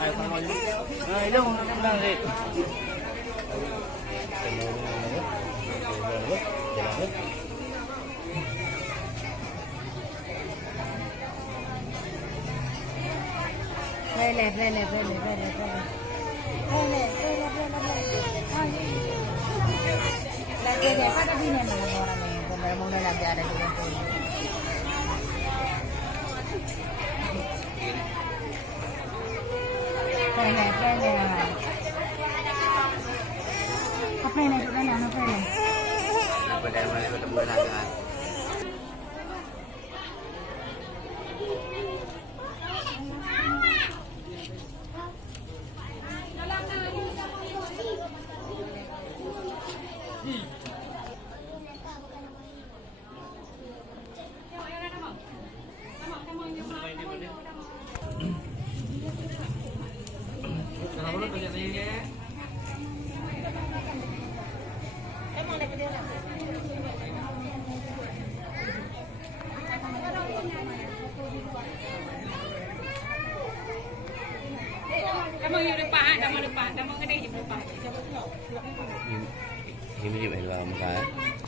Ay, pamol. Ilong lang rin. Apa ini tu kan? Apa ini? Apa dah mana belum berlaga.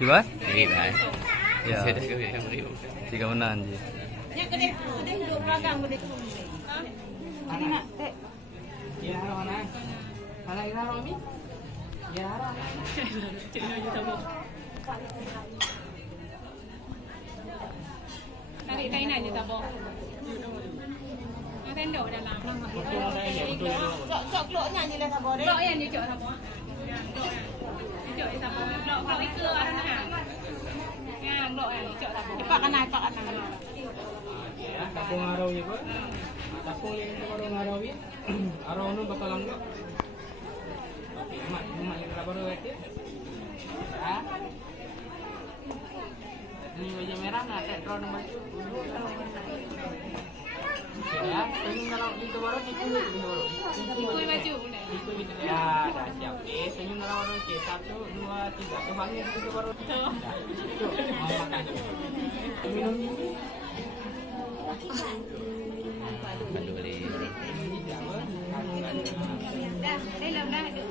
Coba? Ya. 3 menan je. Ya, mana? Mana ina Romi? Ya. Tarik kain aja tak boh. Kain dok dalam. Cok klok nyanyi lah sabar deh. Dok yang dia cok tak boh. Cok tak boh. Dok kau itu ada nak. Yang dok yang cok tak boh. Cepat kanan, cepat kanan. Ya, tapong araw ya ko. Tapong yang itu baru araw ya. Araw nu bakal langgo. Oke, mak yang baru ya. Ya. Ini baju merah nak tak draw nombor 2. Ya, senyum kalau itu baru itu baru. Ikut baju boleh. Itu gitu ya, dah siap. Okey, senyum kalau baru okey. 1 2 3. Tu panggil itu baru. Itu. Mau makan. Minum ini. Bantu beli. Dah, dalam dah ada.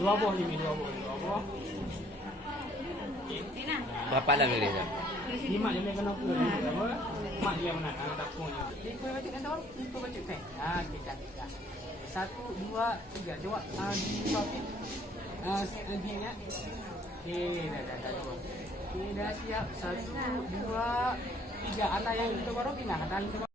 2 buah ni, 2 buah. 2 buah. Sini. Berapa lama dia? 5 je kena ke apa? Mak dia mana? Anak tapungnya. Ikut baca kan tahu? Ikut baca kan. Ah, kita. 1 2 3. Jawab. Di topik. Intinya. Okey, dah. Okey, dah siap. 1 2 3. Atas yang itu baru pindah. Atas itu